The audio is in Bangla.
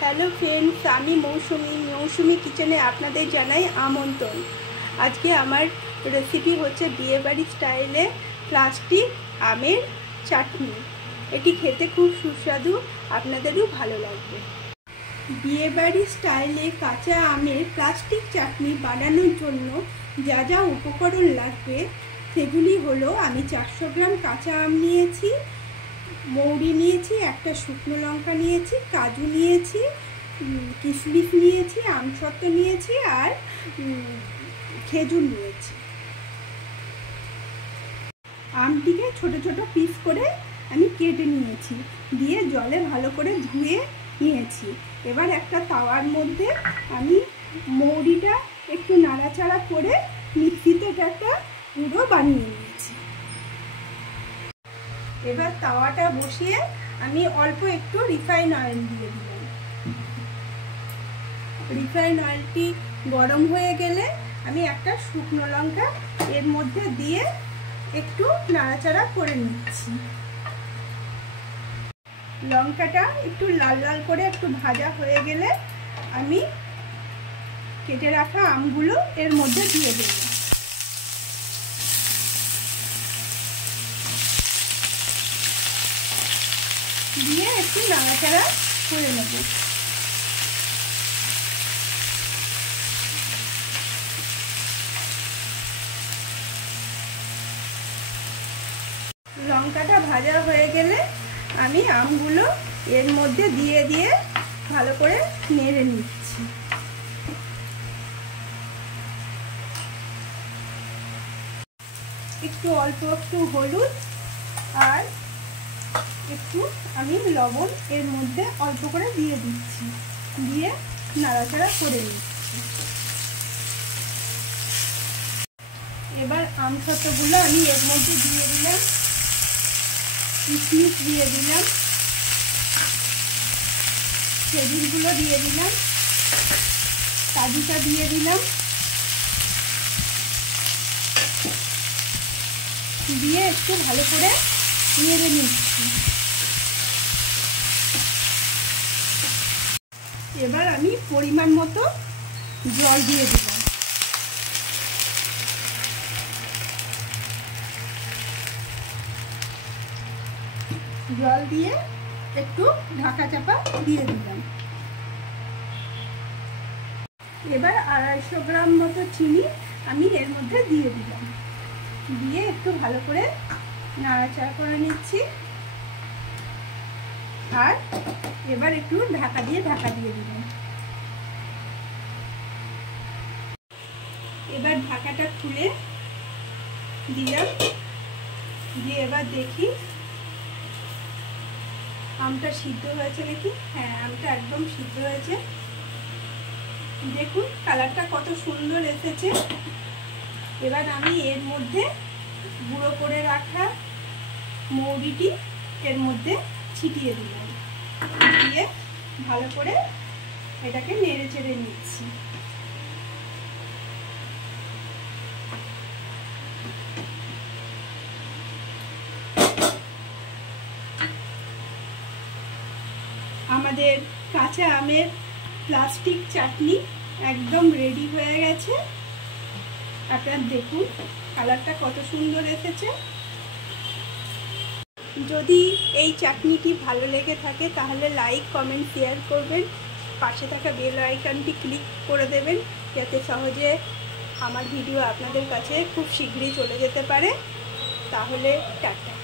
হ্যালো ফ্রেন্ডস, আমি মৌসুমি কিচেনে আপনাদের জানাই আমন্ত্রণ। আজকে আমার রেসিপি হচ্ছে বিয়েবাড়ি স্টাইলে প্লাস্টিক আমের চাটনি। এটি খেতে খুব সুস্বাদু, আপনাদেরও ভালো লাগবে। বিয়েবাড়ি স্টাইলে কাঁচা আমের প্লাস্টিক চাটনি বানানোর জন্য যা যা উপকরণ লাগবে সেগুলি হলো, আমি 400 গ্রাম কাঁচা আম নিয়েছি, মৌরি নিয়েছি, একটা শুকনো লঙ্কা নিয়েছি, কাজু নিয়েছি, কিশমিশ নিয়েছি, আমসত্ত্ব নিয়েছি আর খেজুর নিয়েছি। আমটিকে ছোট ছোট পিস করে আমি কেটে নিয়েছি, দিয়ে জলে ভালো করে ধুয়ে নিয়েছি। এবার একটা তাওয়ার মধ্যে আমি মৌরিটা একটু নাড়াচাড়া করে মিক্সিতে একটা গুঁড়ো বানিয়ে নিয়েছি। এবার তাওয়াটা বসিয়ে আমি অল্প একটু রিফাইন অয়েল দিয়ে দিলাম। রিফাইন অয়েলটি গরম হয়ে গেলে আমি একটা শুকনো লঙ্কা এর মধ্যে দিয়ে একটু নাড়াচাড়া করে নিচ্ছি। লঙ্কাটা একটু লাল লাল করে একটু ভাজা হয়ে গেলে আমি কেটে রাখা আমগুলো এর মধ্যে দিয়ে দেব। দিয়ে একটু নাড়াচাড়া করে নেব। লঙ্কাটা ভাজা হয়ে গেলে আমি আমগুলো এর মধ্যে দিয়ে দিয়ে ভালো করে নেড়ে নিচ্ছি। একটু অল্প একটু হলুদ আর একটু আমি লবণ এর মধ্যে অল্প করে দিয়ে দিচ্ছি, দিয়ে নাড়াচাড়া করে নিচ্ছি। এবার আমসত্ত্বগুলো আমি এর মধ্যে দিয়ে দিলাম, কিশমিশ দিয়ে দিলাম, খেজুরগুলো দিয়ে দিলাম, কাজুটা দিয়ে দিলাম, দিয়ে একটু ভালো করে নেড়ে নিচ্ছি। এবার আমি পরিমাণ মতো জল দিয়ে দিলাম। জল দিয়ে একটু ঢাকা চাপা দিয়ে দিলাম। এবার 250 গ্রাম মতো চিনি আমি এর মধ্যে দিয়ে দিলাম, দিয়ে একটু ভালো করে নাড়াচাড়া করে নিচ্ছি। আর এবার একটু ঢাকা দিয়ে দিলাম। এবার ঢাকাটা খুলে দিলাম, দিয়ে এবার দেখি আমটা সিদ্ধ হয়েছে নাকি। হ্যাঁ, আমটা একদম সিদ্ধ হয়েছে। দেখুন কালারটা কত সুন্দর এসেছে। এবার আমি এর মধ্যে গুঁড়ো করে রাখা মৌরিটি এর মধ্যে ছিটিয়ে দিলাম, দিয়ে ভালো করে এটাকে নেড়ে চেড়ে নিচ্ছি। আমাদের কাঁচা আমের প্লাস্টিক চাটনি একদম রেডি হয়ে গেছে। আপনারা দেখুন কালারটা কত সুন্দর এসেছে। যদি এই চাটনিটি ভালো লেগে থাকে তাহলে লাইক, কমেন্ট, শেয়ার করবেন। পাশে থাকা বেল আইকনটি ক্লিক করে দেবেন, যাতে সহজে আমার ভিডিও আপনাদের কাছে খুব শীঘ্রই চলে যেতে পারে। তাহলে টাটা।